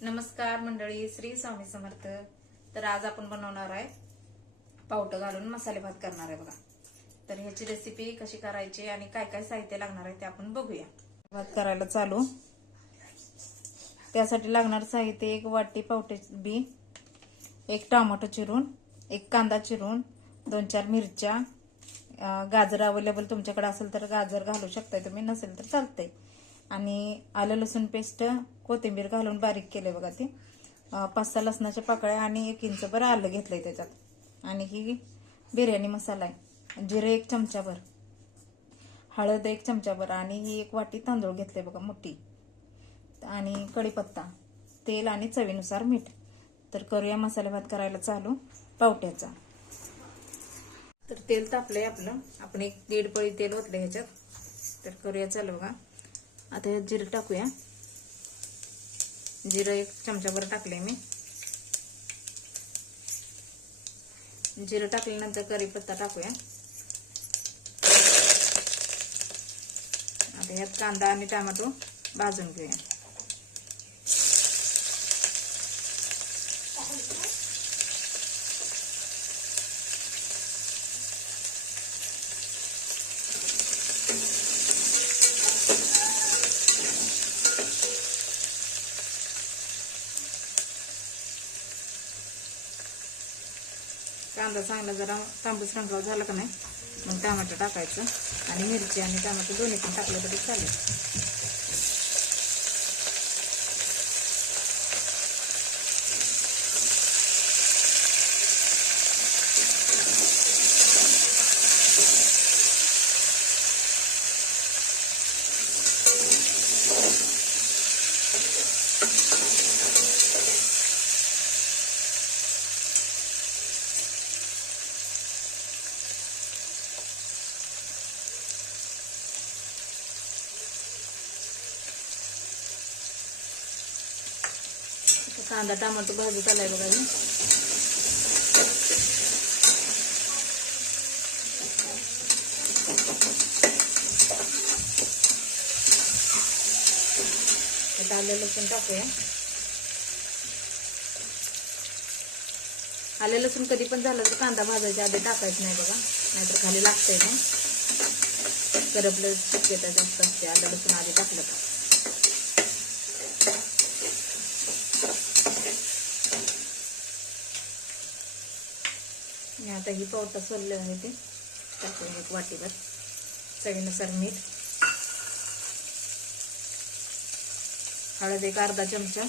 नमस्कार मंडळी, श्री स्वामी समर्थ. तर आज आपण बनवणार आहे पावटं घालून मसाले भात करणार आहे बघा. तर ह्याची रेसिपी कशी करायची आणि काय काय साहित्य लागणार आहे ते आपण बघूया. भात करायला चालू. त्यासाठी लागणार साहित्य: एक वाटी पावट्याची बी, एक टोमॅटो चिरून, एक कांदा चिरून, 2-4 मिरच्या, गाजर अवेलेबल तुमच्याकडे असेल तर गाजर घालू शकताय तुम्ही, नसेल तर चालतंय, आणि आलं लसूण पेस्ट, कोथिंबीर घालून बारीक केले बघा ते, 5-6 लसणाच्या पाकळ्या आणि 1 इंच भर आलं घेतलंय त्याच्यात. आणि ही बिर्याणी मसाला आहे, जिरे 1 चमचाभर, हळद 1 चमचाभर, आणि ही 1 वाटी तांदूळ घेतले बघा मोठी, आणि कढीपत्ता, तेल आणि चवीनुसार मीठ. तर करूया मसाले भात करायला चालू पावट्याचा. तर तेल तापलंय आपलं, आपण 1-1.5 पळी तेल ओतले ह्याच्यात. तर करूया चालू बघा. आता ह्यात जिरं टाकूया. जिरं 1 चमचाभर टाकले मी. जिरं टाकल्यानंतर कढीपत्ता टाकूया. आता ह्यात कांदा आणि टोमॅटो भाजून घेऊया. कांदा चांगला जरा तांबूस रंगावर झाला का नाही, मग टोमॅटो टाकायचं, आणि मिरची आणि टोमॅटो दोन्ही पण टाकलं तरी चालेल. कांदा टोमॅटो भाजत आलाय बघा. आलं लसूण टाकूया. आलं लसूण कधी पण झालं तर कांदा भाजायच्या आधी टाकायचं नाही बघा, नाहीतर खाली लागतंय ना, करपलं शक्यता जास्त असते आलं लसूण आधी टाकलं का. आता ही पावटा सोलले आहे ते टाकून 1 वाटीभर, चवीनुसार मीठ, हळद 1 अर्धा चमचा,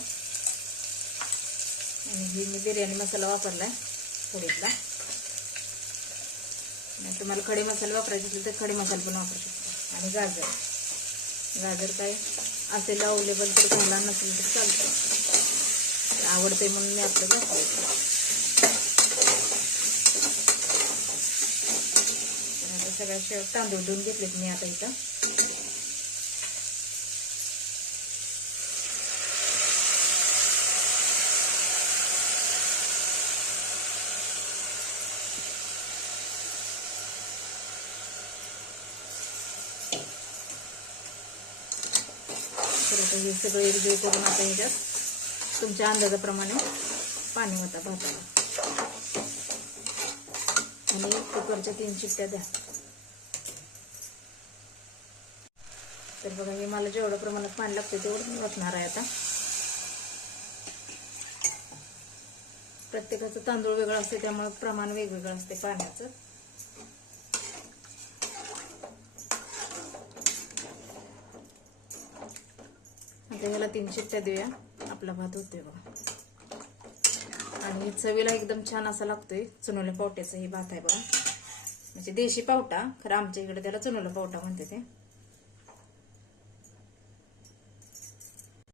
आणि ही मी बिर्याणी मसाला वापरलाय थोडीतला. तुम्हाला खडे मसाले वापरायचे असेल तर खडे मसाले पण वापरू शकता. आणि गाजर काय असेल अवेलेबल तर घाला, नसेल तर चालतं, आवडते म्हणून मी आपलं घातलं. सगळ्या तांदूळ धुवून घेतलेत मी आता इथं. तर आता हे सगळं एकजीव करून आता ह्याच्यात तुमच्या अंदाजाप्रमाणे पाणी होता भाताला, आणि कुकरच्या 3 शिट्ट्या द्या. तर बघा, हे मला जेवढं प्रमाणात पाणी लागतं तेवढं वाटणार आहे. आता प्रत्येकाचं तांदूळ वेगळं असते, त्यामुळे प्रमाण वेगवेगळं असते पाण्याचं. आता ह्याला 3 शिट्ट्या देऊया, आपला भात होतोय बघा. आणि चवीला एकदम छान असा लागतोय. चुनवल्या पावट्याचा हे भात आहे बघा, म्हणजे देशी पावटा, खरं आमच्या इकडे त्याला चुनवला पावटा म्हणते ते.